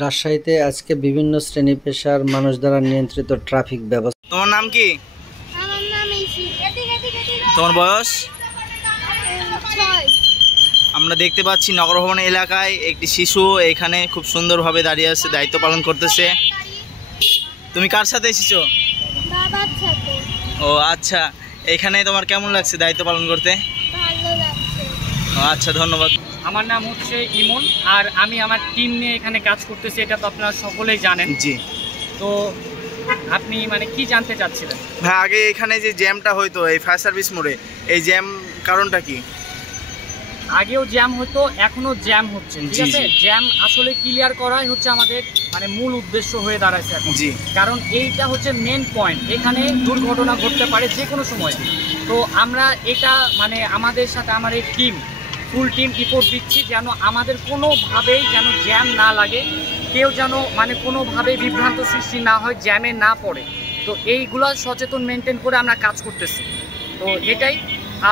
রাজশাহীতে আজকে বিভিন্ন শ্রেণী পেশার মানুষ দ্বারা নিয়ন্ত্রিত ট্রাফিক ব্যবস্থা। তোমার নাম কি? আমার নাম ইসি। তোমার বয়স? 6। আমরা দেখতে পাচ্ছি নগর ভবন এলাকায় একটি শিশু এখানে খুব সুন্দরভাবে দাঁড়িয়ে আছে, দায়িত্ব পালন করতেছে। তুমি কার সাথে এসেছো? বাবার সাথে। ও আচ্ছা, এখানে তোমার কেমন লাগছে দায়িত্ব পালন করতে? ভালো লাগছে। ও আচ্ছা, ধন্যবাদ। আমার নাম হচ্ছে ইমন, আর আমি আমার টিম নিয়ে এখানে কাজ করতেছি, এটা তো আপনারা সকলেই জানেন। জি। তো আপনি মানে কি জানতে চাচ্ছিলেন? হ্যাঁ, আগে এখানে যে জ্যামটা হইতো এই ফায়ার সার্ভিস মোড়ে, এই জ্যাম কারণটা কি? আগেও জ্যাম হতো, এখনো জ্যাম হচ্ছে, ঠিক আছে। জ্যাম আসলে ক্লিয়ার করাই হচ্ছে আমাদের মানে মূল উদ্দেশ্য হয়ে দাঁড়াচ্ছে এখন। জি। কারণ এইটা হচ্ছে মেন পয়েন্ট, এখানে দুর্ঘটনা ঘটতে পারে যে কোনো সময়। তো আমরা এটা মানে আমাদের সাথে আমার এই টিম ফুল টিম রিপোর্ট দিচ্ছি যেন আমাদের কোনোভাবেই যেন জ্যাম না লাগে, কেউ যেন মানে কোনোভাবেই বিভ্রান্ত সৃষ্টি না হয়, জ্যামে না পড়ে। তো এইগুলো সচেতন মেনটেন করে আমরা কাজ করতেছি, তো এটাই।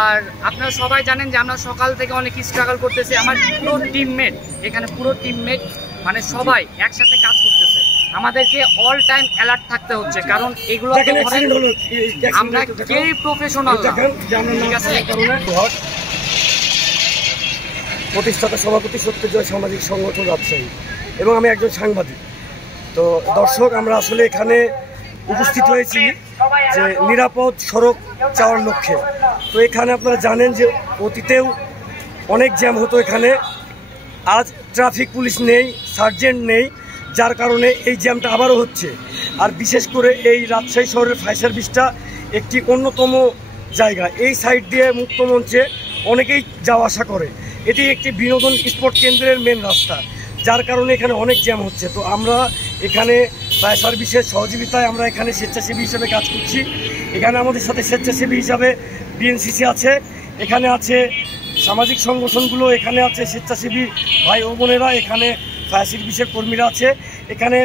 আর আপনারা সবাই জানেন যে আমরা সকাল থেকে অনেক স্ট্রাগল করতেছি, আমার পুরো টিমমেট এখানে পুরো টিমমেট মানে সবাই একসাথে কাজ করতেছে। আমাদেরকে অল টাইম অ্যালার্ট থাকতে হচ্ছে, কারণ এগুলো আমরা কেউই প্রফেশনাল না, ঠিক আছে। প্রতিষ্ঠাতা সভাপতি সত্যজয় সামাজিক সংগঠন রাজশাহী, এবং আমি একজন সাংবাদিক। তো দর্শক, আমরা আসলে এখানে উপস্থিত হয়েছি যে নিরাপদ সড়ক চাওয়ার লক্ষ্যে। তো এখানে আপনারা জানেন যে অতীতেও অনেক জ্যাম হতো এখানে। আজ ট্রাফিক পুলিশ নেই, সার্জেন্ট নেই, যার কারণে এই জ্যামটা আবারও হচ্ছে। আর বিশেষ করে এই রাজশাহী শহরের ফায়ার সার্ভিসটা একটি অন্যতম জায়গা। এই সাইড দিয়ে মুক্ত মঞ্চে অনেকেই যাওয়া আসা করে। এটি একটি বিনোদন স্পট কেন্দ্রের মেন রাস্তা, যার কারণে এখানে অনেক জ্যাম হচ্ছে। তো আমরা এখানে ফায়ার সার্ভিসের সহযোগিতায় আমরা এখানে স্বেচ্ছাসেবী হিসেবে কাজ করছি। এখানে আমাদের সাথে স্বেচ্ছাসেবী হিসাবে বিএনসিসি আছে, এখানে আছে সামাজিক সংগঠনগুলো, এখানে আছে স্বেচ্ছাসেবী ভাই ও বোনেরা, এখানে ফায়ার সার্ভিসের কর্মীরা আছে, এখানে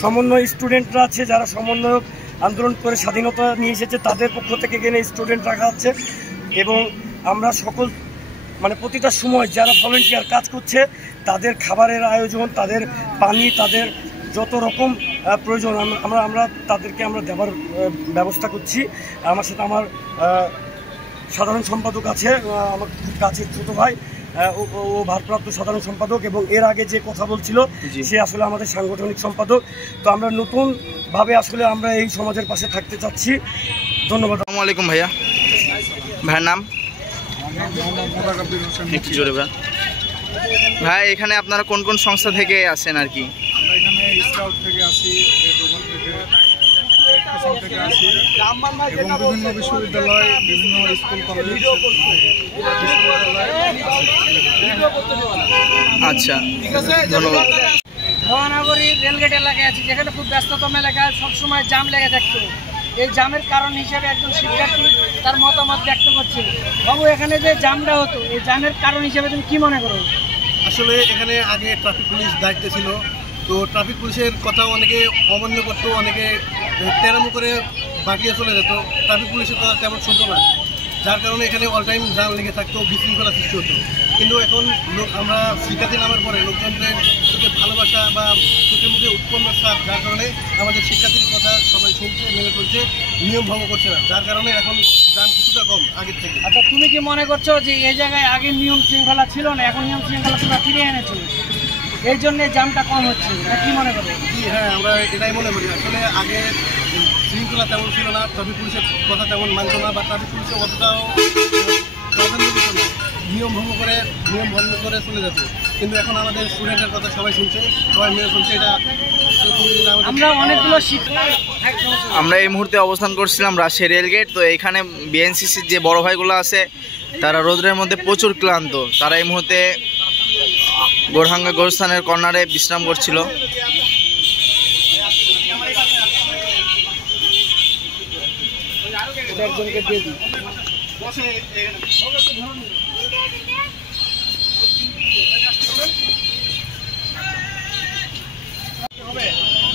সমন্বয় স্টুডেন্টরা আছে যারা সমন্বয়ক আন্দোলন করে স্বাধীনতা নিয়ে এসেছে, তাদের পক্ষ থেকে এখানে স্টুডেন্ট রাখা আছে। এবং আমরা সকল মানে প্রতিটা সময় যারা ভলেন্টিয়ার কাজ করছে তাদের খাবারের আয়োজন, তাদের পানি, তাদের যত রকম প্রয়োজন আমরা তাদেরকে দেওয়ার ব্যবস্থা করছি। আমার সাথে আমার সাধারণ সম্পাদক আছে, আমার খুব কাছের ছোটো ভাই, ও ভারপ্রাপ্ত সাধারণ সম্পাদক, এবং এর আগে যে কথা বলছিল সে আসলে আমাদের সাংগঠনিক সম্পাদক। তো আমরা নতুনভাবে আসলে আমরা এই সমাজের পাশে থাকতে চাচ্ছি। ধন্যবাদ। আসসালামু আলাইকুম ভাইয়া। ভাইয়ের নাম? একটু জোরে ভাই। এখানে আপনারা কোন কোন সংস্থা থেকে আসেন আর কি? আমরা এখানে স্কাউট থেকে আসি, থেকে আসি, এবং বিভিন্ন বিশ্ববিদ্যালয়, বিভিন্ন স্কুল কলেজ, আচ্ছা, ধন্যবাদ। মহানগরীর রেলগেট এলাকায় আছি, যেখানে খুব ব্যস্ততম এলাকায় সবসময় জাম লেগে থাকতো। এই জামের কারণ হিসেবে একজন শিক্ষার্থী তার মতামত ব্যক্ত করছে। বাবু, এখানে যে জামটা হতো, এই জামের কারণ হিসেবে তুমি কি মনে করো? আসলে এখানে আগে ট্রাফিক পুলিশ দায়িত্বে ছিল, তো ট্রাফিক পুলিশের কথা অনেকে অমান্য করতো, অনেকে তেরামো করে বাকিয়ে চলে যেত, ট্রাফিক পুলিশের কথা তেমন শুনতো না, যার কারণে এখানে অল টাইম জাম লেগে থাকতো, বিশৃঙ্খলা সৃষ্টি হতো। কিন্তু এখন আমরা শিক্ষার্থী নামার পরে লোকজনদের চোখে ভালোবাসা বা চোখে মুখে উৎপন্ন সাপ, যার কারণে আমাদের শিক্ষার্থীর কথা সবাই শুনছে, মেনে চলছে, নিয়ম ভঙ্গ করছে না, যার কারণে এখন জাম কিছুটা কম আগের থেকে। আচ্ছা, তুমি কি মনে করছো যে এই জায়গায় আগে নিয়ম শৃঙ্খলা ছিল না, এখন নিয়ম শৃঙ্খলা তোমরা ফিরে এনেছো, এই জন্য জামটা কম হচ্ছে, কি মনে করো? জি হ্যাঁ, আমরা এটাই মনে করি। আসলে আগে শৃঙ্খলা তেমন ছিল না, ট্রাফিক পুলিশের কথা তেমন মানত না, বা ট্রাফিক পুলিশের অতটাও প্রাধান্য দিত না, নিয়ম ভঙ্গ করে চলে যেত। কিন্তু এখন আমাদের স্টুডেন্টের কথা সবাই শুনছে, সবাই মেনে চলছে। এটা আমরা অনেকগুলো আমরা এই মুহূর্তে অবস্থান করছিলাম রাজশাহী রেলগেট। তো এখানে বিএনসিসির যে বড় ভাইগুলো আছে তারা রোদের মধ্যে প্রচুর ক্লান্ত, তারা এই মুহূর্তে গোরহাঙ্গা গোরস্থানের কর্নারে বিশ্রাম করছিল।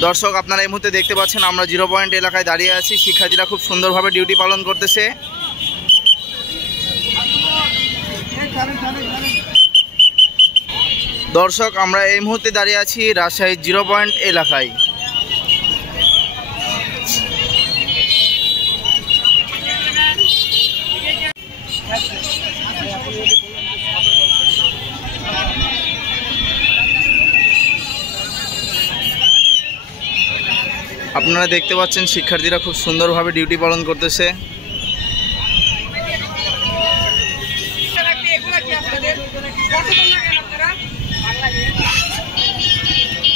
দর্শক, আপনারা এই মুহূর্তে দেখতে পাচ্ছেন আমরা 0 পয়েন্ট এলাকায় দাঁড়িয়ে আছি। শিক্ষার্থীরা খুব সুন্দরভাবে ডিউটি পালন করতেছে। দর্শক, আমরা এই মুহূর্তে দাঁড়িয়ে আছি রাজশাহী 0 পয়েন্ট এলাকায়। আপনারা দেখতে পাচ্ছেন শিক্ষার্থীরা খুব সুন্দরভাবে ডিউটি পালন করতেছে।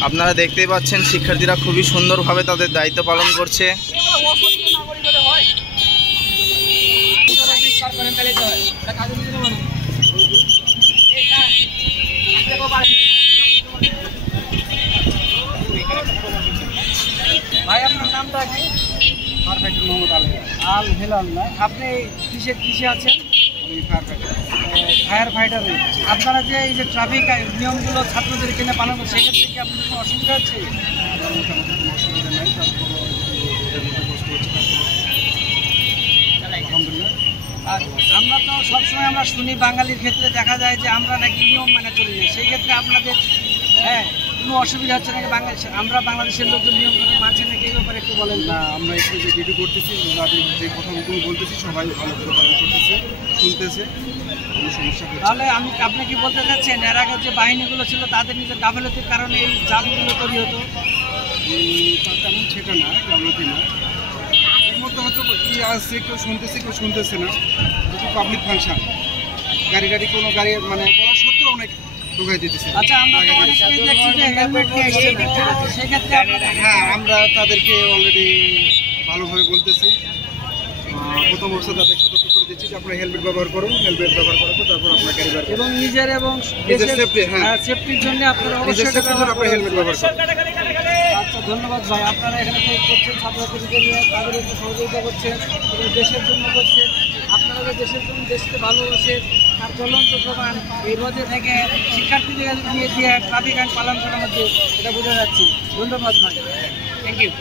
আপনারা দেখতেই পাচ্ছেন শিক্ষার্থীরা খুবই সুন্দরভাবে তাদের দায়িত্ব পালন করছে। ভাই আপনার নামটা কি? মোহাম্মদ আল হেলাল না? আপনি কিসে আছেন? Fire fighter. আপনারা যে এই যে ট্রাফিক নিয়মগুলো ছাত্রদের কিনে পালন করছে, সেক্ষেত্রে কি আপনাদের কোনো অসুবিধা হচ্ছে? আর আমরা তো সবসময় আমরা শুনি বাঙালির ক্ষেত্রে দেখা যায় যে আমরা নাকি নিয়ম মানে চলে যাই, সেই ক্ষেত্রে আপনাদের কোনো অসুবিধা হচ্ছে নাকি? আমরা বাংলাদেশের লোকজন নিয়ম করে মানছে নাকি, এই ব্যাপারে একটু বলেন। না, আমরা একটু যে ডিউটি করতেছি, যে কথাগুলো বলতেছি সবাই ভালো করে পালন করতেছে, শুনতেছে, কোনো সমস্যা হচ্ছে। তাহলে আপনি কি বলতে চাচ্ছেন এর আগে যে বাহিনীগুলো ছিল তাদের নিজের গাফিলতির কারণে এই জামগুলো তৈরি হতো? তেমন সেটা না, গাফিলতি না। এর মধ্যে হয়তো কি আসছে, কেউ শুনতেছে না। একটু পাবলিক ফাংশন, গাড়ি কোনো গাড়ি মানে বলা সত্ত্বেও অনেক ঢোকাই দিতেছে। আচ্ছা, আমরা তো অনেকেই দেখছি যে হেলমেট নিয়ে এসছে, সেক্ষেত্রে হ্যাঁ, আমরা তাদেরকে অলরেডি ভালোভাবে বলতেছি। প্রথম অবস্থা তাদের সতর্ক করে দিচ্ছি যে আপনারা হেলমেট ব্যবহার করুন, হেলমেট ব্যবহার করার পর তারপর আপনার গাড়ি ব্যবহার এবং নিজের এবং সেফটির জন্য আপনারা অবশ্যই হেলমেট ব্যবহার করুন। আচ্ছা, ধন্যবাদ ভাই। আপনারা এখানে করছেন ছাত্রছাত্রীদের নিয়ে, তাদের একটু সহযোগিতা করছেন এবং দেশের জন্য করছেন। আপনারা যে দেশের জন্য দেশকে ভালোবাসে তার জ্বলন্ত প্রমাণ এই রোদে থেকে শিক্ষার্থীদের নিয়ে দিয়ে ট্রাফিক আইন পালন করার মধ্যে এটা বোঝা যাচ্ছে। ধন্যবাদ ভাই, থ্যাংক ইউ।